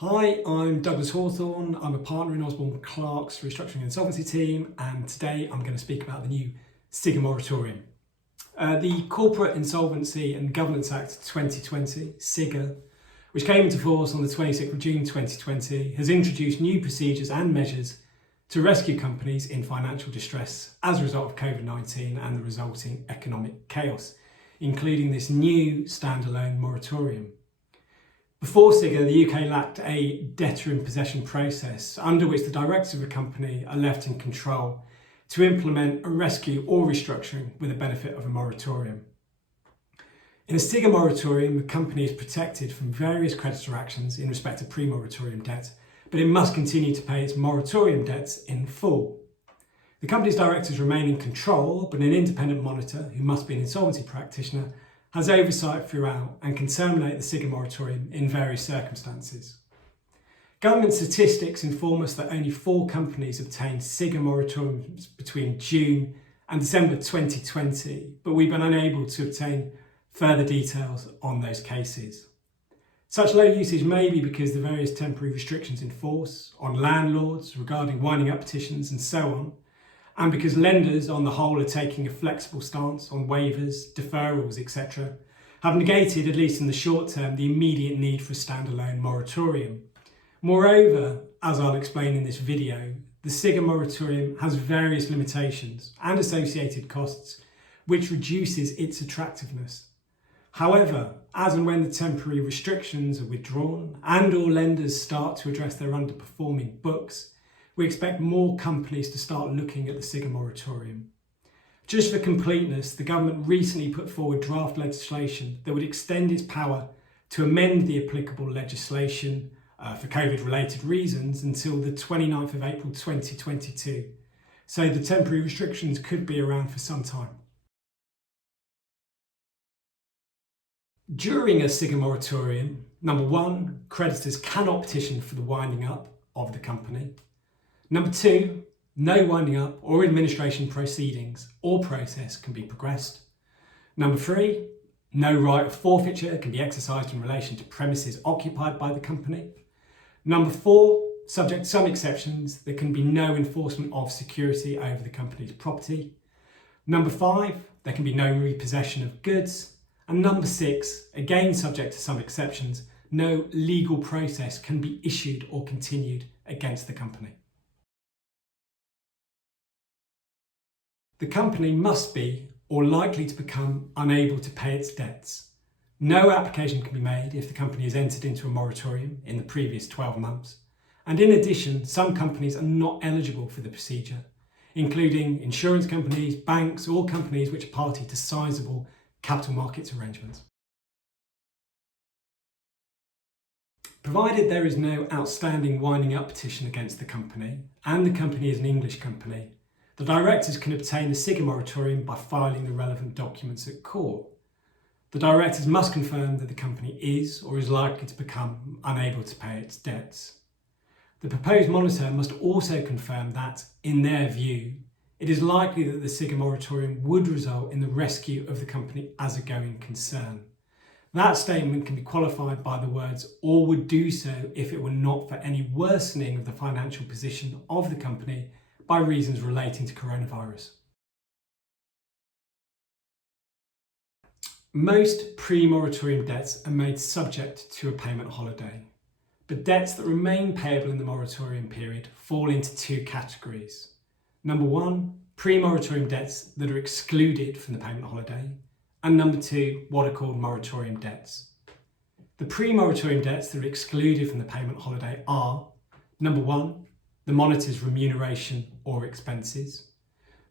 Hi, I'm Douglas Hawthorne. I'm a partner in Osborne Clark's Restructuring and Insolvency team, and today I'm going to speak about the new SIGA moratorium. The Corporate Insolvency and Governance Act 2020, SIGA, which came into force on the 26th of June 2020, has introduced new procedures and measures to rescue companies in financial distress as a result of COVID-19 and the resulting economic chaos, including this new standalone moratorium. Before SIGA, the UK lacked a debtor in possession process under which the directors of a company are left in control to implement a rescue or restructuring with the benefit of a moratorium. In a SIGA moratorium, the company is protected from various creditor actions in respect of pre-moratorium debt, but it must continue to pay its moratorium debts in full. The company's directors remain in control, but an independent monitor, who must be an insolvency practitioner, has oversight throughout and can terminate the SIGA moratorium in various circumstances. Government statistics inform us that only 4 companies obtained SIGA moratoriums between June and December 2020, but we've been unable to obtain further details on those cases. Such low usage may be because the various temporary restrictions in force on landlords regarding winding up petitions and so on, and because lenders on the whole are taking a flexible stance on waivers, deferrals, etc., have negated, at least in the short term, the immediate need for a standalone moratorium. Moreover, as I'll explain in this video, the SIGA moratorium has various limitations and associated costs, which reduces its attractiveness. However, as and when the temporary restrictions are withdrawn and/or lenders start to address their underperforming books, we expect more companies to start looking at the SIGA moratorium. Just for completeness, the government recently put forward draft legislation that would extend its power to amend the applicable legislation for COVID-related reasons until the 29th of April 2022. So the temporary restrictions could be around for some time. During a SIGA moratorium, number 1, creditors cannot petition for the winding up of the company. Number 2, no winding up or administration proceedings or process can be progressed. Number 3, no right of forfeiture can be exercised in relation to premises occupied by the company. Number 4, subject to some exceptions, there can be no enforcement of security over the company's property. Number 5, there can be no repossession of goods. And number 6, again subject to some exceptions, no legal process can be issued or continued against the company. The company must be, or likely to become, unable to pay its debts. No application can be made if the company has entered into a moratorium in the previous 12 months. And in addition, some companies are not eligible for the procedure, including insurance companies, banks, or companies which are party to sizable capital markets arrangements. Provided there is no outstanding winding up petition against the company, and the company is an English company, the directors can obtain a SIGA moratorium by filing the relevant documents at court. The directors must confirm that the company is or is likely to become unable to pay its debts. The proposed monitor must also confirm that, in their view, it is likely that the SIGA moratorium would result in the rescue of the company as a going concern. That statement can be qualified by the words "or would do so if it were not for any worsening of the financial position of the company by reasons relating to coronavirus." Most pre-moratorium debts are made subject to a payment holiday, but debts that remain payable in the moratorium period fall into 2 categories. Number 1, pre-moratorium debts that are excluded from the payment holiday, and number 2, what are called moratorium debts. The pre-moratorium debts that are excluded from the payment holiday are: number 1, the monitor's remuneration or expenses.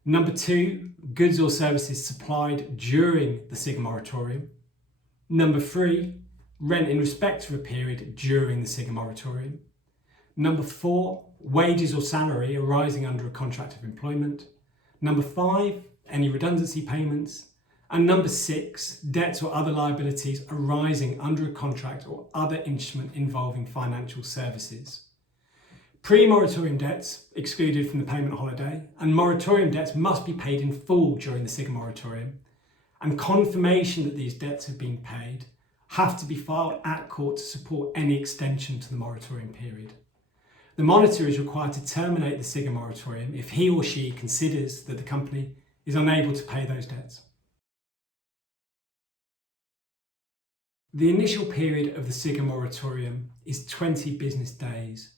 Number 2, goods or services supplied during the SIGA moratorium. Number 3, rent in respect of a period during the SIGA moratorium. Number 4, wages or salary arising under a contract of employment. Number 5, any redundancy payments. And number 6, debts or other liabilities arising under a contract or other instrument involving financial services. Pre-moratorium debts excluded from the payment holiday, and moratorium debts must be paid in full during the SIGA moratorium, and confirmation that these debts have been paid have to be filed at court to support any extension to the moratorium period. The monitor is required to terminate the SIGA moratorium if he or she considers that the company is unable to pay those debts. The initial period of the SIGA moratorium is 20 business days,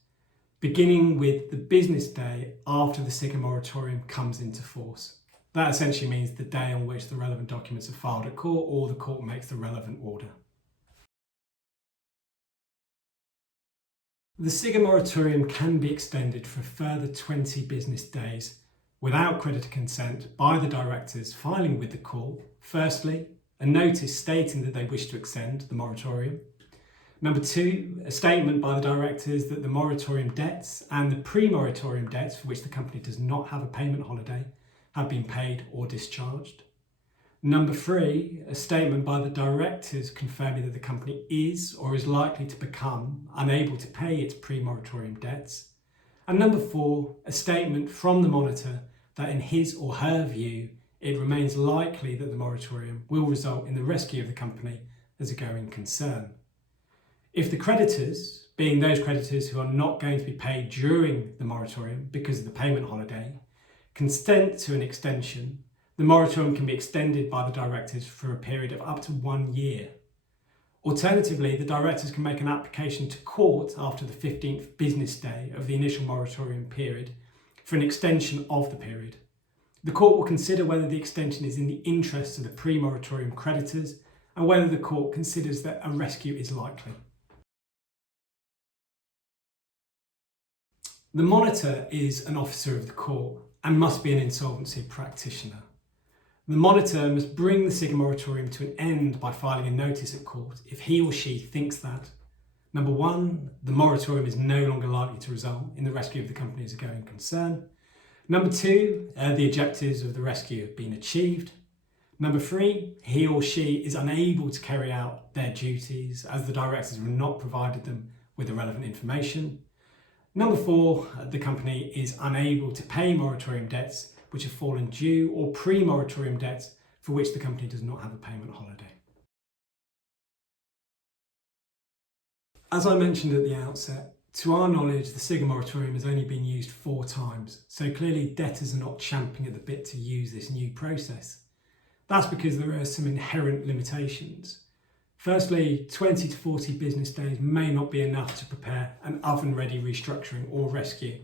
beginning with the business day after the SIGA moratorium comes into force. That essentially means the day on which the relevant documents are filed at court or the court makes the relevant order. The SIGA moratorium can be extended for a further 20 business days without creditor consent by the directors filing with the court, firstly, a notice stating that they wish to extend the moratorium. Number two, a statement by the directors that the moratorium debts and the pre-moratorium debts for which the company does not have a payment holiday have been paid or discharged. Number three, a statement by the directors confirming that the company is or is likely to become unable to pay its pre-moratorium debts. And number four, a statement from the monitor that in his or her view, it remains likely that the moratorium will result in the rescue of the company as a going concern. If the creditors, being those creditors who are not going to be paid during the moratorium because of the payment holiday, consent to an extension, the moratorium can be extended by the directors for a period of up to 1 year. Alternatively, the directors can make an application to court after the 15th business day of the initial moratorium period for an extension of the period. The court will consider whether the extension is in the interests of the pre-moratorium creditors and whether the court considers that a rescue is likely. The monitor is an officer of the court and must be an insolvency practitioner. The monitor must bring the SIGA moratorium to an end by filing a notice at court if he or she thinks that, number one, the moratorium is no longer likely to result in the rescue of the company as a going concern. Number two, the objectives of the rescue have been achieved. Number three, he or she is unable to carry out their duties as the directors have not provided them with the relevant information. Number four, the company is unable to pay moratorium debts which have fallen due or pre-moratorium debts for which the company does not have a payment holiday. As I mentioned at the outset, to our knowledge, the SIGA moratorium has only been used 4 times, so clearly debtors are not champing at the bit to use this new process. That's because there are some inherent limitations. Firstly, 20 to 40 business days may not be enough to prepare an oven-ready restructuring or rescue,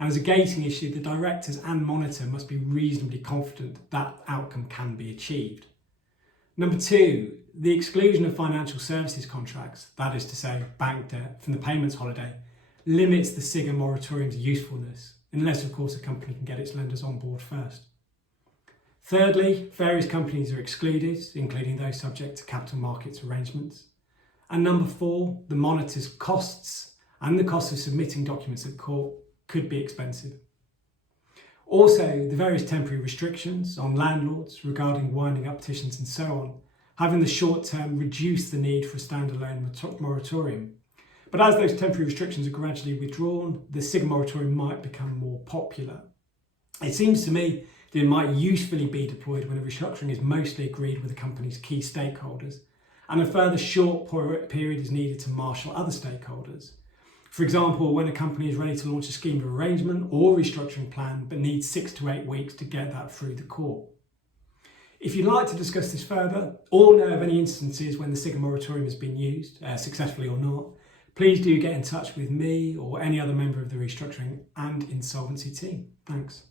and as a gating issue, the directors and monitor must be reasonably confident that outcome can be achieved. Number two, the exclusion of financial services contracts, that is to say bank debt, from the payments holiday, limits the SIGA moratorium's usefulness, unless of course a company can get its lenders on board first. Thirdly, various companies are excluded, including those subject to capital markets arrangements. And number four, the monitor's costs and the cost of submitting documents at court could be expensive. Also, the various temporary restrictions on landlords regarding winding up petitions and so on have in the short term reduced the need for a standalone moratorium. But as those temporary restrictions are gradually withdrawn, the SIGA moratorium might become more popular. It seems to me that it might usefully be deployed when a restructuring is mostly agreed with the company's key stakeholders, and a further short period is needed to marshal other stakeholders. For example, when a company is ready to launch a scheme of arrangement or restructuring plan, but needs 6 to 8 weeks to get that through the court. If you'd like to discuss this further, or know of any instances when the SIGA moratorium has been used, successfully or not, please do get in touch with me or any other member of the restructuring and insolvency team. Thanks.